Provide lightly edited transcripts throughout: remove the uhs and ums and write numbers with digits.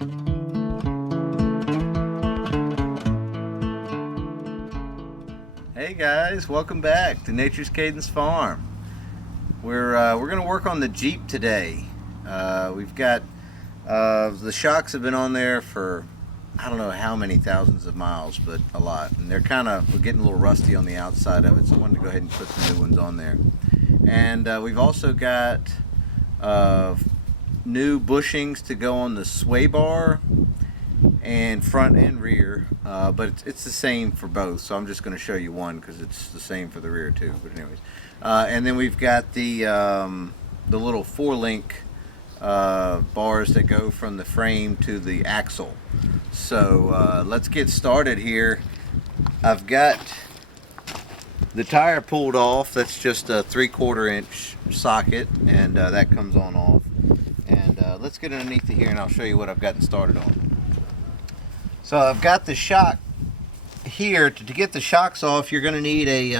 Hey guys, welcome back to Nature's Cadence Farm. We're gonna work on the Jeep today. We've got the shocks have been on there for I don't know how many thousands of miles, but a lot, and we're getting a little rusty on the outside of it, so I wanted to go ahead and put some new ones on there. And we've also got new bushings to go on the sway bar and front and rear, but it's the same for both, so I'm just going to show you one because it's the same for the rear too. But anyways, and then we've got the little 4-link bars that go from the frame to the axle. So let's get started here. I've got the tire pulled off. That's just a 3/4 inch socket, and that comes on off. And let's get underneath here and I'll show you what I've gotten started on. So I've got the shock here. To get the shocks off, you're going to need a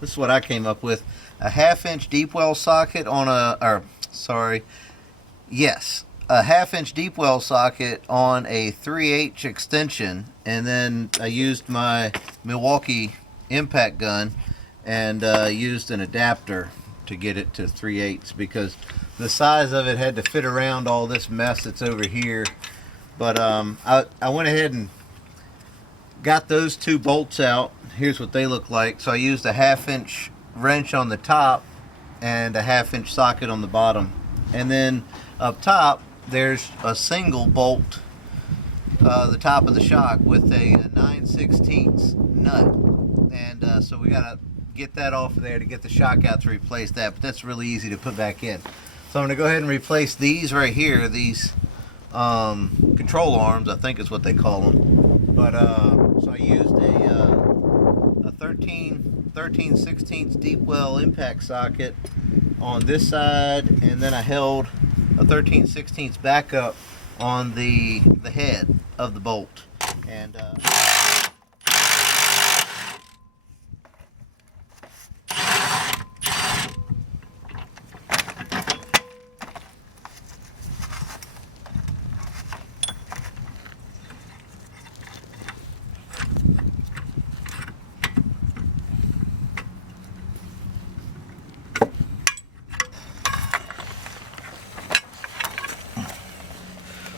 this is what I came up with, a 1/2 inch deep well socket on a a 1/2 inch deep well socket on a 3/8 extension, and then I used my Milwaukee impact gun and used an adapter to get it to 3/8 because the size of it had to fit around all this mess that's over here. But I went ahead and got those 2 bolts out. Here's what they look like. So I used a 1/2 inch wrench on the top and a 1/2 inch socket on the bottom. And then up top, there's a single bolt, the top of the shock with a 9/16 nut. And so we gotta get that off of there to get the shock out to replace that. But that's really easy to put back in. So I'm gonna go ahead and replace these right here. These control arms, I think is what they call them. But so I used a 13/16 deep well impact socket on this side, and then I held a 13/16 backup on the head of the bolt. And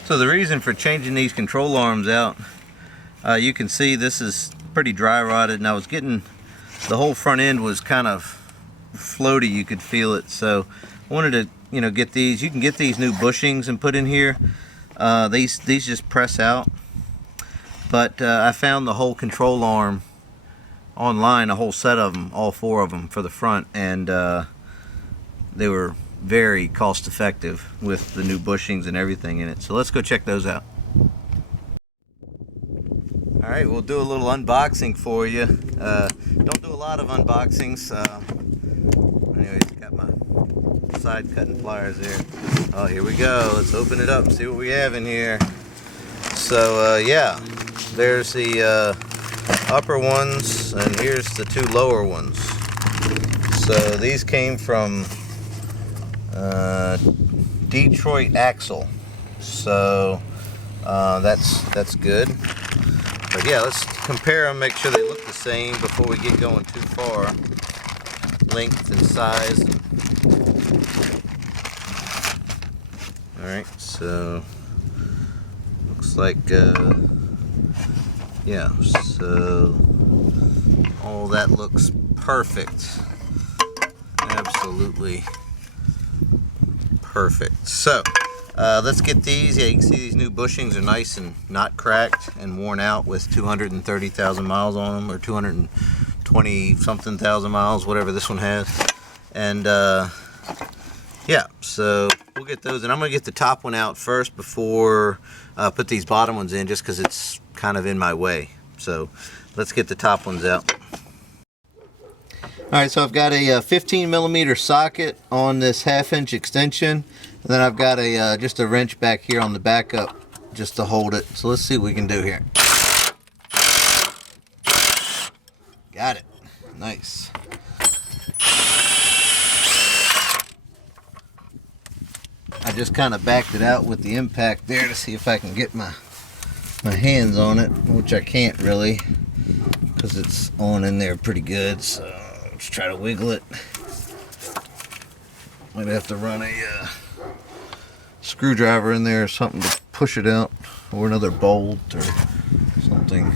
so the reason for changing these control arms out, you can see this is pretty dry rotted, and I was getting the whole front end was kind of floaty. You could feel it. So I wanted to get these. You can get these new bushings and put in here. These just press out. But I found the whole control arm online, a whole set of them, all 4 of them for the front, and they were very cost effective with the new bushings and everything in it. So let's go check those out. Alright, we'll do a little unboxing for you. Don't do a lot of unboxings. Anyways, got my side cutting pliers there. Oh, here we go. Let's open it up and see what we have in here. So yeah, there's the upper ones, and here's the 2 lower ones. So these came from Detroit Axle, so that's good. But yeah, let's compare them, make sure they look the same before we get going too far. Length and size. Alright, so looks like yeah, so all that looks perfect. Absolutely perfect. So let's get these. Yeah, you can see these new bushings are nice and not cracked and worn out with 230,000 miles on them, or 220 something thousand miles, whatever this one has. And yeah, so we'll get those, and I'm gonna get the top one out first before put these bottom ones in, just because it's kind of in my way. So let's get the top ones out. Alright, so I've got a 15 millimeter socket on this 1/2 inch extension, and then I've got a just a wrench back here on the backup just to hold it. So let's see what we can do here. Got it. Nice. I just kind of backed it out with the impact there to see if I can get my hands on it, which I can't really because it's on in there pretty good. So let's try to wiggle it. Might have to run a screwdriver in there or something to push it out, or another bolt or something.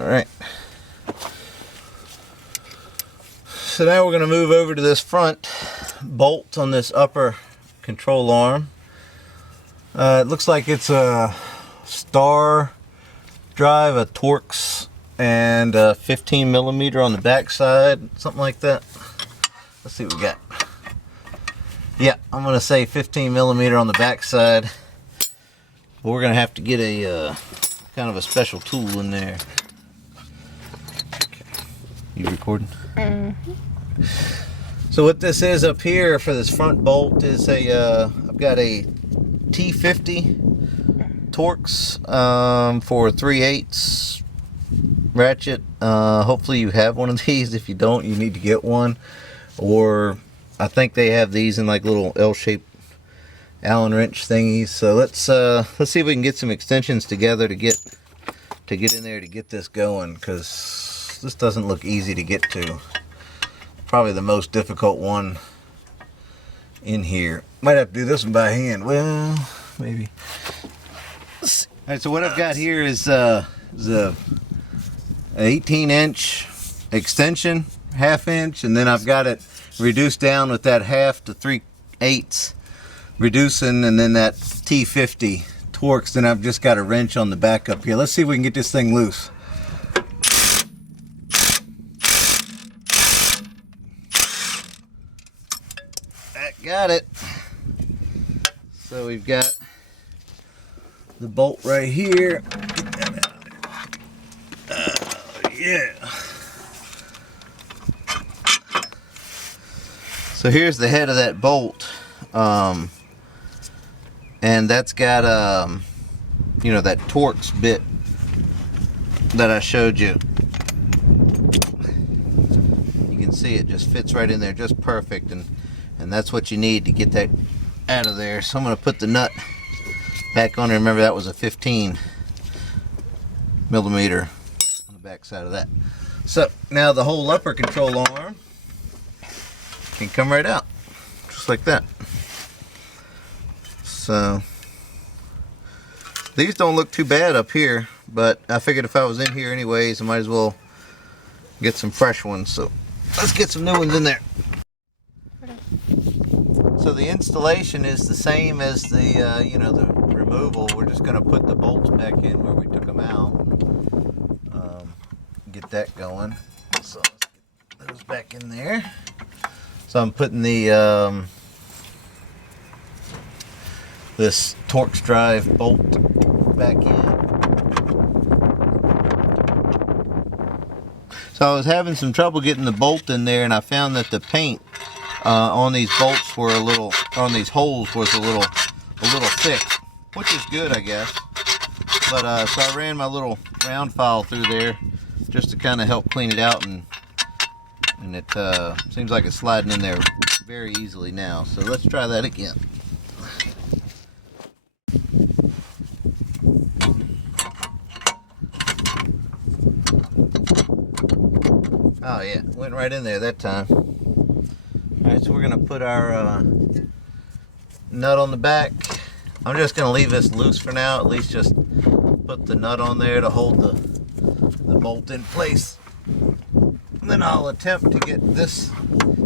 Alright, so now we're going to move over to this front bolt on this upper control arm. It looks like it's a star drive, a Torx, and a 15 millimeter on the back side, something like that. Let's see what we got. Yeah, I'm going to say 15 millimeter on the back side, but we're going to have to get a kind of a special tool in there. You recording? Mm-hmm. So what this is up here for this front bolt is I've got a T50 Torx for 3/8 ratchet. Hopefully you have one of these. If you don't, you need to get one. Or I think they have these in like little L-shaped Allen wrench thingies. So let's see if we can get some extensions together to get in there to get this going, because this doesn't look easy to get to. Probably the most difficult one in here. Might have to do this one by hand. Well, maybe. Alright, so what I've got here is a 18-inch extension, 1/2 inch, and then I've got it reduced down with that 1/2 to 3/8 reducing, and then that T50 Torx. Then I've just got a wrench on the back up here. Let's see if we can get this thing loose. Got it. So we've got the bolt right here. Get that out of there. Yeah. So here's the head of that bolt, and that's got you know, that Torx bit that I showed you. You can see it just fits right in there, just perfect, and that's what you need to get that out of there. So I'm going to put the nut back on there. Remember, that was a 15 millimeter on the back side of that. So now the whole upper control arm can come right out, just like that. So these don't look too bad up here, but I figured if I was in here anyways, I might as well get some fresh ones. So let's get some new ones in there. So the installation is the same as the you know, the removal. We're just going to put the bolts back in where we took them out. Get that going. So let's get those back in there. So I'm putting the this Torx drive bolt back in. So I was having some trouble getting the bolt in there, and I found that the paint on these bolts were a little, on these holes was a little thick, which is good, I guess. But so I ran my little round file through there just to kind of help clean it out, and it seems like it's sliding in there very easily now. So let's try that again. Oh yeah, went right in there that time. Alright, so we're going to put our nut on the back. I'm just going to leave this loose for now, at least just put the nut on there to hold the bolt in place. And then I'll attempt to get this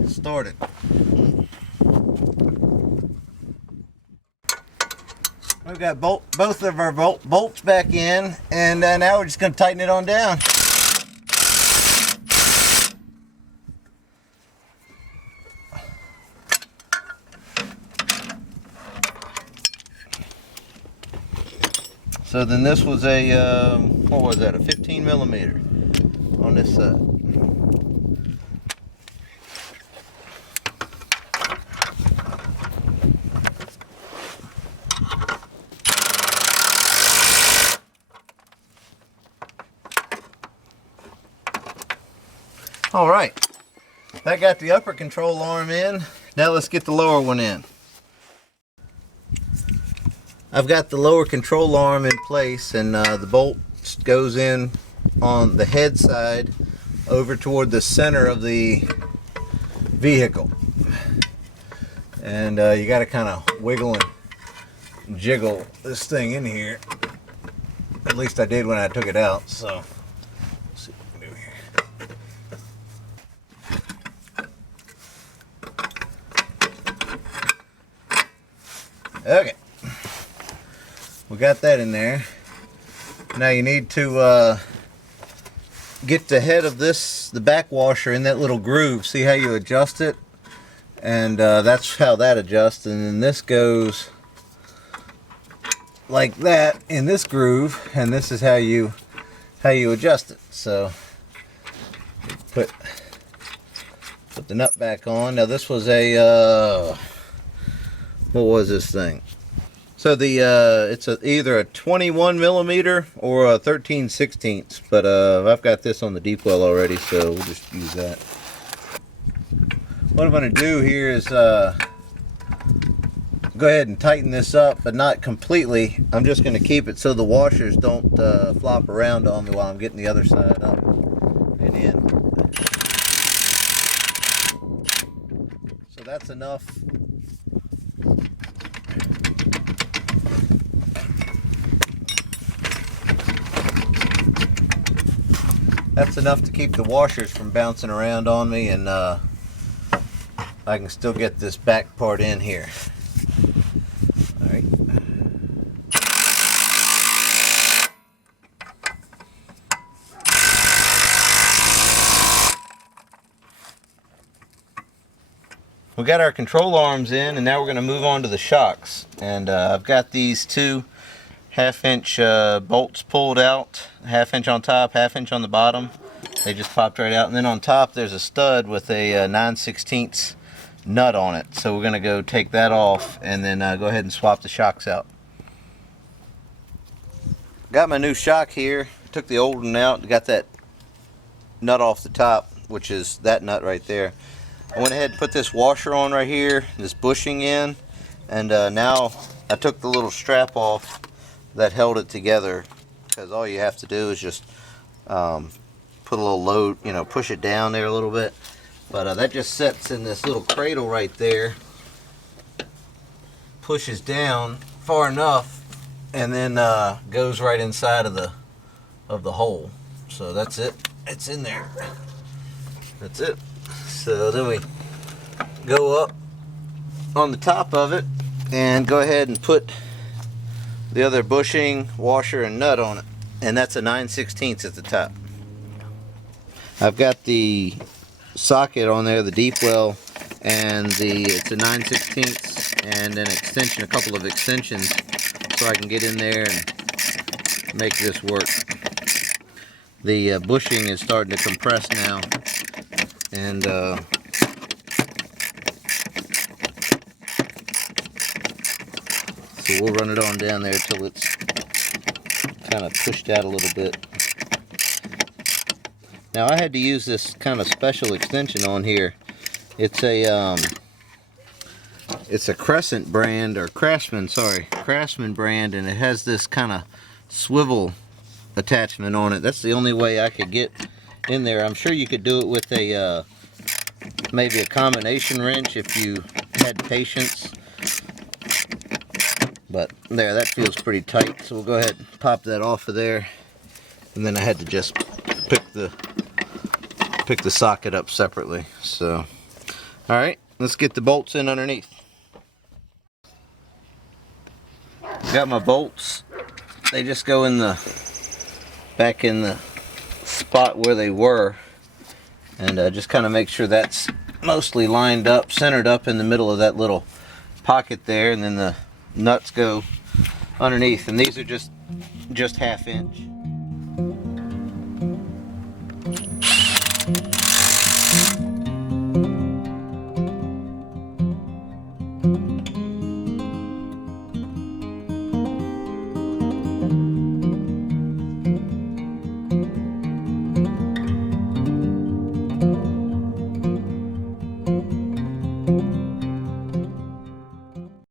started. We've got both of our bolts back in, and now we're just going to tighten it on down. So then this was a, what was that, a 15 millimeter on on this side. All right, that got the upper control arm in. Now let's get the lower one in. I've got the lower control arm in place, and the bolt goes in on the head side over toward the center of the vehicle. And you got to kind of wiggle and jiggle this thing in here. At least I did when I took it out. So let's see what we can do here. Okay, we got that in there. Now you need to get the head of this, the back washer, in that little groove. See how you adjust it? And that's how that adjusts. And then this goes like that in this groove, and this is how you adjust it. So put the nut back on. Now this was a what was this thing? So the it's either a 21 millimeter or a 13/16, but I've got this on the deep well already, so we'll just use that. What I'm going to do here is go ahead and tighten this up, but not completely. I'm just going to keep it so the washers don't flop around on me while I'm getting the other side up and in. So that's enough. That's enough to keep the washers from bouncing around on me, and I can still get this back part in here. All right. We got our control arms in, and now we're going to move on to the shocks. And I've got these two 1/2 inch bolts pulled out, 1/2 inch on top, 1/2 inch on the bottom. They just popped right out, and then on top there's a stud with a 9/16 nut on it. So we're going to go take that off and then go ahead and swap the shocks out. Got my new shock here. Took the old one out, got that nut off the top, which is that nut right there. I went ahead and put this washer on right here, this bushing in, and now I took the little strap off that held it together, because all you have to do is just put a little load, push it down there a little bit. But that just sets in this little cradle right there, pushes down far enough, and then goes right inside of the hole. So that's it. It's in there. That's it. So then we go up on the top of it and go ahead and put the other bushing, washer, and nut on it. And that's a 9/16 at the top. I've got the socket on there, the deep well, and it's a 9/16 and an extension, a couple of extensions, so I can get in there and make this work. The bushing is starting to compress now, and so we'll run it on down there till it's kind of pushed out a little bit. Now I had to use this kind of special extension on here. It's a Crescent brand, or Craftsman brand, and it has this kind of swivel attachment on it. That's the only way I could get in there. I'm sure you could do it with a maybe a combination wrench if you had patience. But there, that feels pretty tight, so we'll go ahead and pop that off of there. And then I had to just pick the socket up separately. So, all right, let's get the bolts in underneath. Got my bolts. They just go in back in the spot where they were, and just kind of make sure that's mostly lined up, centered up in the middle of that little pocket there, and then the nuts go underneath, and these are just 1/2 inch.